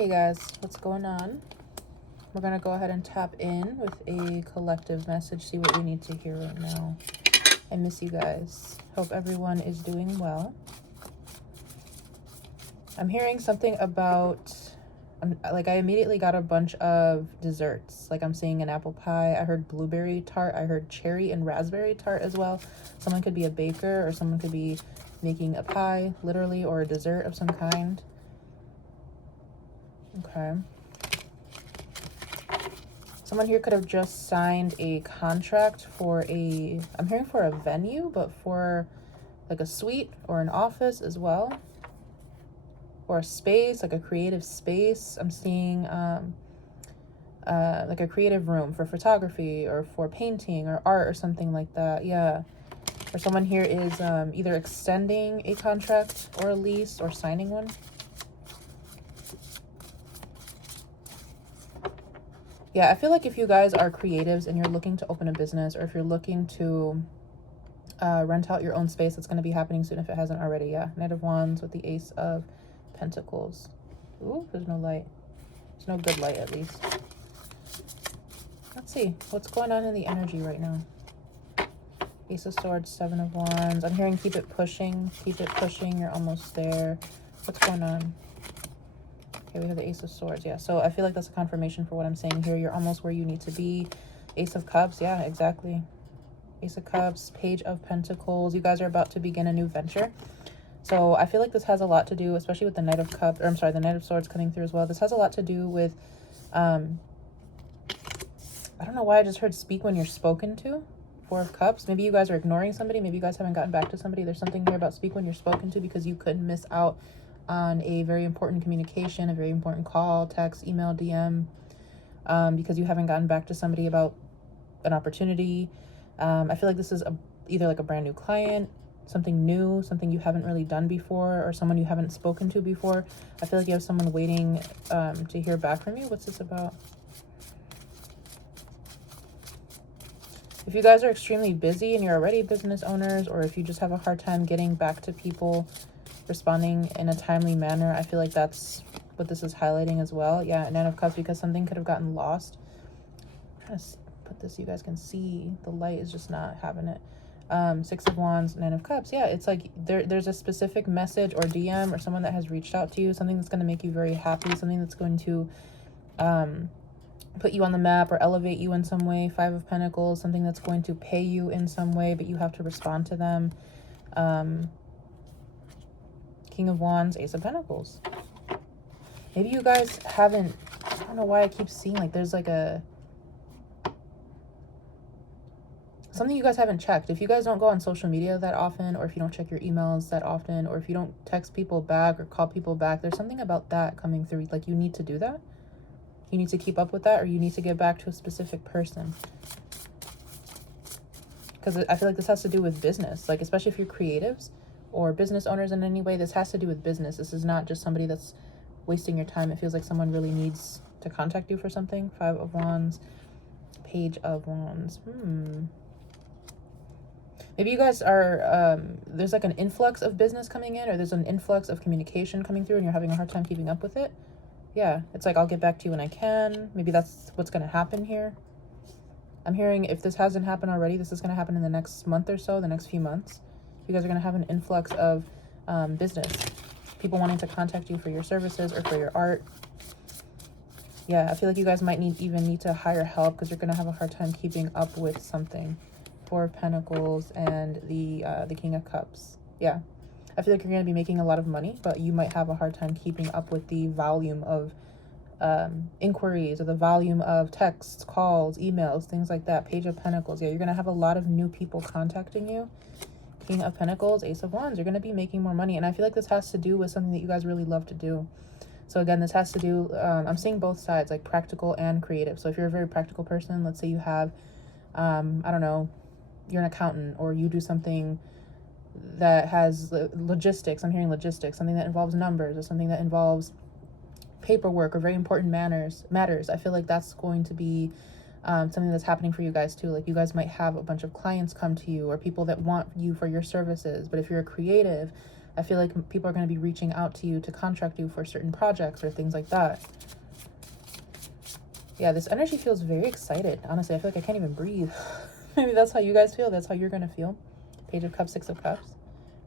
Okay guys, what's going on? We're gonna go ahead and tap in with a collective message, see what we need to hear right now. I miss you guys. Hope everyone is doing well. I'm hearing something about, I immediately got a bunch of desserts. Like I'm seeing an apple pie. I heard blueberry tart. I heard cherry and raspberry tart as well. Someone could be a baker or someone could be making a pie, literally, or a dessert of some kind. Okay. Someone here could have just signed a contract for I'm hearing for a venue, but for like a suite or an office as well. Or a space, like a creative space. I'm seeing like a creative room for photography or for painting or art or something like that. Yeah. Or someone here is either extending a contract or a lease or signing one. Yeah, I feel like if you guys are creatives and you're looking to open a business, or if you're looking to rent out your own space, that's going to be happening soon if it hasn't already. Yeah, Knight of Wands with the Ace of Pentacles. Ooh, there's no light. There's no good light, at least. Let's see. What's going on in the energy right now? Ace of Swords, Seven of Wands. I'm hearing keep it pushing. Keep it pushing. You're almost there. What's going on? Okay, we have the Ace of Swords. Yeah, so I feel like that's a confirmation for what I'm saying here. You're almost where you need to be. Ace of Cups. Yeah, exactly. Ace of Cups, Page of Pentacles. You guys are about to begin a new venture. So I feel like this has a lot to do, especially with the Knight of Cups, or I'm sorry, the Knight of Swords coming through as well. This has a lot to do with, I don't know why I just heard speak when you're spoken to. Four of Cups. Maybe you guys are ignoring somebody. Maybe you guys haven't gotten back to somebody. There's something here about speak when you're spoken to because you couldn't miss out on a very important communication, a very important call, text, email, DM, because you haven't gotten back to somebody about an opportunity. I feel like this is either like a brand new client, something new, something you haven't really done before, or someone you haven't spoken to before. I feel like you have someone waiting to hear back from you. What's this about? If you guys are extremely busy and you're already business owners, or if you just have a hard time getting back to people, responding in a timely manner, I feel like that's what this is highlighting as well. Yeah, Nine of Cups, because something could have gotten lost. I'm trying to put this so you guys can see. The light is just not having it. Six of Wands, Nine of Cups. Yeah, it's like there's a specific message or DM or someone that has reached out to you, something that's going to make you very happy, something that's going to put you on the map or elevate you in some way. Five of Pentacles, something that's going to pay you in some way, but you have to respond to them. King of Wands, Ace of Pentacles. Maybe you guys haven't, I don't know why I keep seeing like there's like something you guys haven't checked. If you guys don't go on social media that often, or if you don't check your emails that often, or if you don't text people back or call people back, there's something about that coming through. Like you need to do that. You need to keep up with that, or you need to get back to a specific person. Because I feel like this has to do with business, like especially if you're creatives or business owners in any way, this has to do with business. This is not just somebody that's wasting your time. It feels like someone really needs to contact you for something. Five of Wands, Page of Wands. Maybe you guys are, there's like an influx of business coming in, or there's an influx of communication coming through and you're having a hard time keeping up with it. Yeah, it's like, I'll get back to you when I can. Maybe that's what's going to happen here. I'm hearing if this hasn't happened already, this is going to happen in the next month or so, the next few months. You guys are going to have an influx of business. People wanting to contact you for your services or for your art. Yeah, I feel like you guys might even need to hire help because you're going to have a hard time keeping up with something. Four of Pentacles and the King of Cups. Yeah, I feel like you're going to be making a lot of money, but you might have a hard time keeping up with the volume of inquiries or the volume of texts, calls, emails, things like that. Page of Pentacles. Yeah, you're going to have a lot of new people contacting you. King of Pentacles, Ace of Wands. You're going to be making more money. And I feel like this has to do with something that you guys really love to do. So again, this has to do, I'm seeing both sides, like practical and creative. So if you're a very practical person, let's say you have, I don't know, you're an accountant, or you do something that has logistics. I'm hearing logistics, something that involves numbers, or something that involves paperwork or very important matters. I feel like that's going to be something that's happening for you guys too. Like you guys might have a bunch of clients come to you, or people that want you for your services. But if you're a creative, I feel like people are going to be reaching out to you to contract you for certain projects or things like that. Yeah, this energy feels very excited. Honestly, I feel like I can't even breathe. Maybe that's how you guys feel. That's how you're going to feel. Page of Cups, Six of Cups.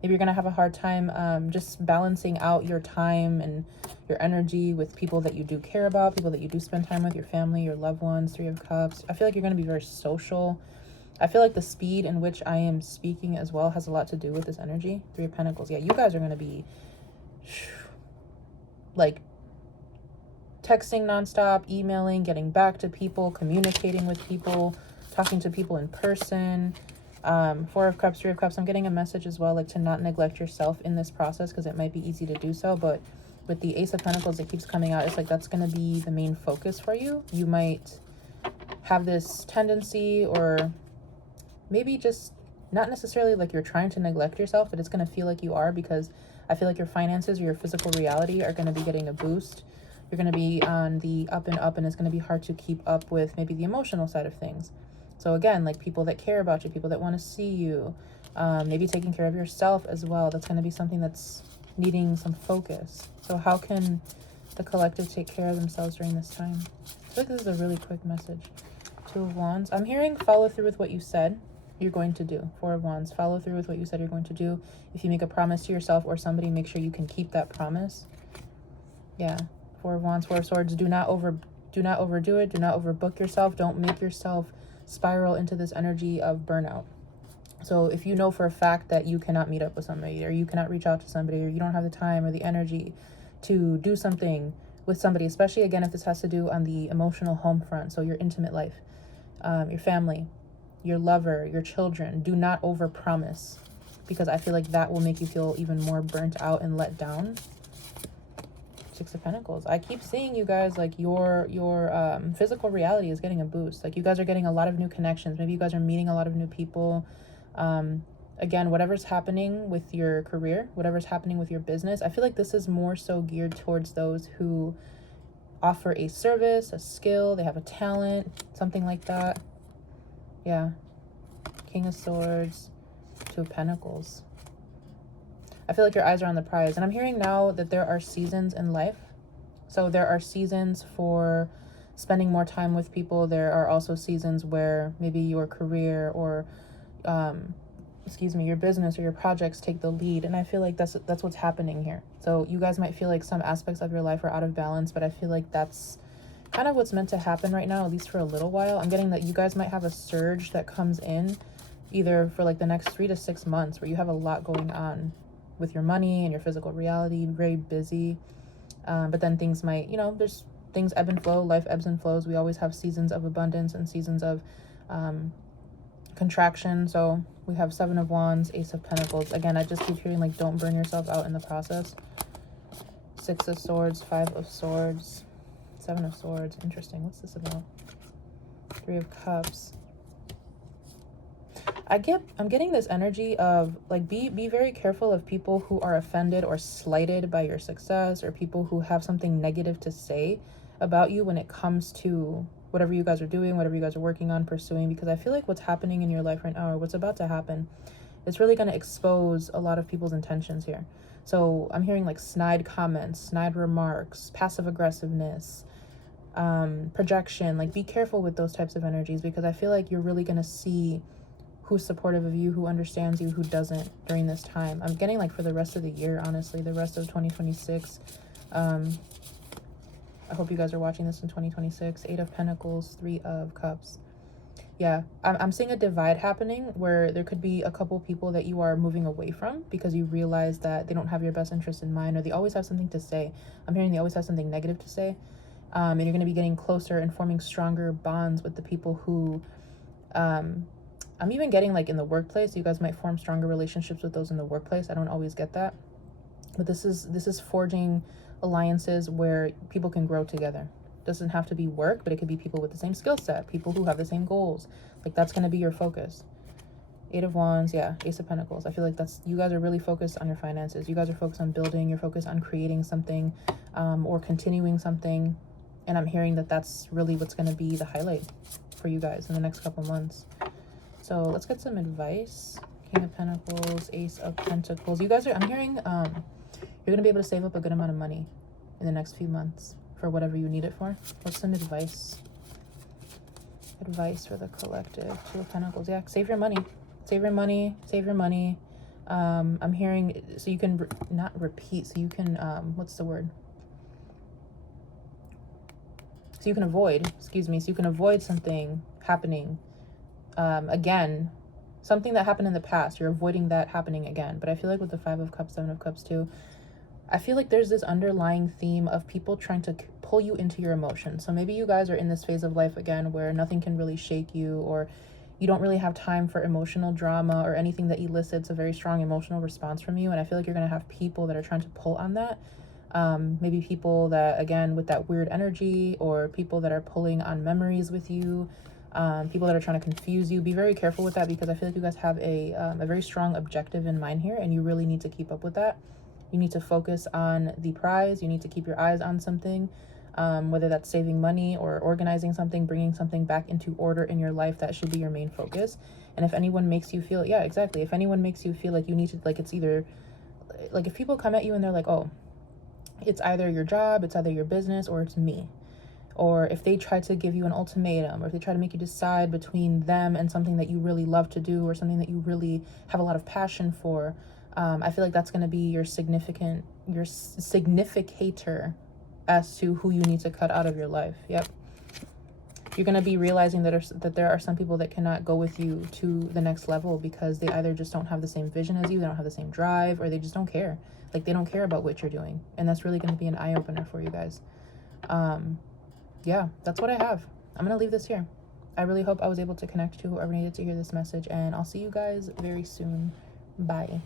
Maybe you're going to have a hard time just balancing out your time and your energy with people that you do care about, people that you do spend time with, your family, your loved ones. Three of Cups. I feel like you're going to be very social. I feel like the speed in which I am speaking as well has a lot to do with this energy. Three of Pentacles. Yeah, you guys are going to be like texting nonstop, emailing, getting back to people, communicating with people, talking to people in person. Four of Cups, Three of Cups. I'm getting a message as well, like to not neglect yourself in this process, because it might be easy to do so. But with the Ace of Pentacles that keeps coming out, it's like that's going to be the main focus for you. You might have this tendency, or maybe just not necessarily like you're trying to neglect yourself, but it's going to feel like you are, because I feel like your finances or your physical reality are going to be getting a boost. You're going to be on the up and up, and it's going to be hard to keep up with maybe the emotional side of things. So again, like people that care about you, people that want to see you, maybe taking care of yourself as well. That's going to be something that's needing some focus. So how can the collective take care of themselves during this time? I feel like this is a really quick message. Two of Wands. I'm hearing follow through with what you said you're going to do. Four of Wands. Follow through with what you said you're going to do. If you make a promise to yourself or somebody, make sure you can keep that promise. Yeah. Four of Wands, Four of Swords. Do not overdo it. Do not overbook yourself. Don't make yourself spiral into this energy of burnout. So if you know for a fact that you cannot meet up with somebody, or you cannot reach out to somebody, or you don't have the time or the energy to do something with somebody, especially again if this has to do on the emotional home front, so your intimate life, your family, your lover, your children, do not overpromise, because I feel like that will make you feel even more burnt out and let down. Six of Pentacles. I keep seeing you guys, like your physical reality is getting a boost. Like you guys are getting a lot of new connections. Maybe you guys are meeting a lot of new people. Again, whatever's happening with your career, whatever's happening with your business, I feel like this is more so geared towards those who offer a service, a skill, they have a talent, something like that. Yeah. King of Swords, Two of Pentacles. I feel like your eyes are on the prize. And I'm hearing now that there are seasons in life. So there are seasons for spending more time with people. There are also seasons where maybe your career or, your business or your projects take the lead. And I feel like that's what's happening here. So you guys might feel like some aspects of your life are out of balance, but I feel like that's kind of what's meant to happen right now, at least for a little while. I'm getting that you guys might have a surge that comes in either for like the next 3 to 6 months, where you have a lot going on with your money and your physical reality, very busy. But then things might, there's things ebb and flow, life ebbs and flows. We always have seasons of abundance and seasons of contraction. So we have Seven of Wands, Ace of Pentacles. Again, I just keep hearing like don't burn yourself out in the process. Six of Swords, Five of Swords, Seven of Swords. Interesting. What's this about? Three of Cups. I'm getting this energy of like be very careful of people who are offended or slighted by your success, or people who have something negative to say about you when it comes to whatever you guys are doing, whatever you guys are working on, pursuing, because I feel like what's happening in your life right now, or what's about to happen, it's really going to expose a lot of people's intentions here. So I'm hearing like snide comments, snide remarks, passive aggressiveness, projection. Like be careful with those types of energies, because I feel like you're really going to see who's supportive of you, who understands you, who doesn't during this time. I'm getting like for the rest of the year, honestly, the rest of 2026. I hope you guys are watching this in 2026. Eight of Pentacles, Three of Cups. Yeah, I'm seeing a divide happening where there could be a couple people that you are moving away from because you realize that they don't have your best interest in mind, or they always have something to say. I'm hearing they always have something negative to say. And you're going to be getting closer and forming stronger bonds with the people who, I'm even getting like in the workplace, you guys might form stronger relationships with those in the workplace. I don't always get that. But this is forging alliances where people can grow together. Doesn't have to be work, but it could be people with the same skill set, people who have the same goals. Like that's going to be your focus. Eight of Wands, yeah, Ace of Pentacles. I feel like you guys are really focused on your finances. You guys are focused on building. You're focused on creating something, or continuing something. And I'm hearing that that's really what's going to be the highlight for you guys in the next couple months. So let's get some advice. King of Pentacles, Ace of Pentacles. You guys are, I'm hearing, you're going to be able to save up a good amount of money in the next few months for whatever you need it for. What's some advice? Advice for the collective. Two of Pentacles. Yeah, save your money. Save your money. Save your money. I'm hearing, so you can not repeat, so you can, what's the word? So you can avoid, excuse me, so you can avoid something happening again, something that happened in the past. You're avoiding that happening again. But I feel like with the Five of Cups, Seven of Cups too, I feel like there's this underlying theme of people trying to pull you into your emotions. So maybe you guys are in this phase of life again where nothing can really shake you, or you don't really have time for emotional drama or anything that elicits a very strong emotional response from you. And I feel like you're going to have people that are trying to pull on that. Maybe people that, again, with that weird energy, or people that are pulling on memories with you, people that are trying to confuse you. Be very careful with that, because I feel like you guys have a very strong objective in mind here, and you really need to keep up with that. You need to focus on the prize. You need to keep your eyes on something, whether that's saving money or organizing something, bringing something back into order in your life. That should be your main focus. And if anyone makes you feel, yeah, exactly. If anyone makes you feel like you need to, like, it's either, like, if people come at you and they're like, oh, it's either your job, it's either your business, or it's me. Or if they try to give you an ultimatum, or if they try to make you decide between them and something that you really love to do, or something that you really have a lot of passion for, I feel like that's going to be your significator as to who you need to cut out of your life. Yep. You're going to be realizing that there are some people that cannot go with you to the next level because they either just don't have the same vision as you, they don't have the same drive, or they just don't care. Like, they don't care about what you're doing. And that's really going to be an eye-opener for you guys. Yeah, that's what I have. I'm going to leave this here. I really hope I was able to connect to whoever needed to hear this message, and I'll see you guys very soon. Bye.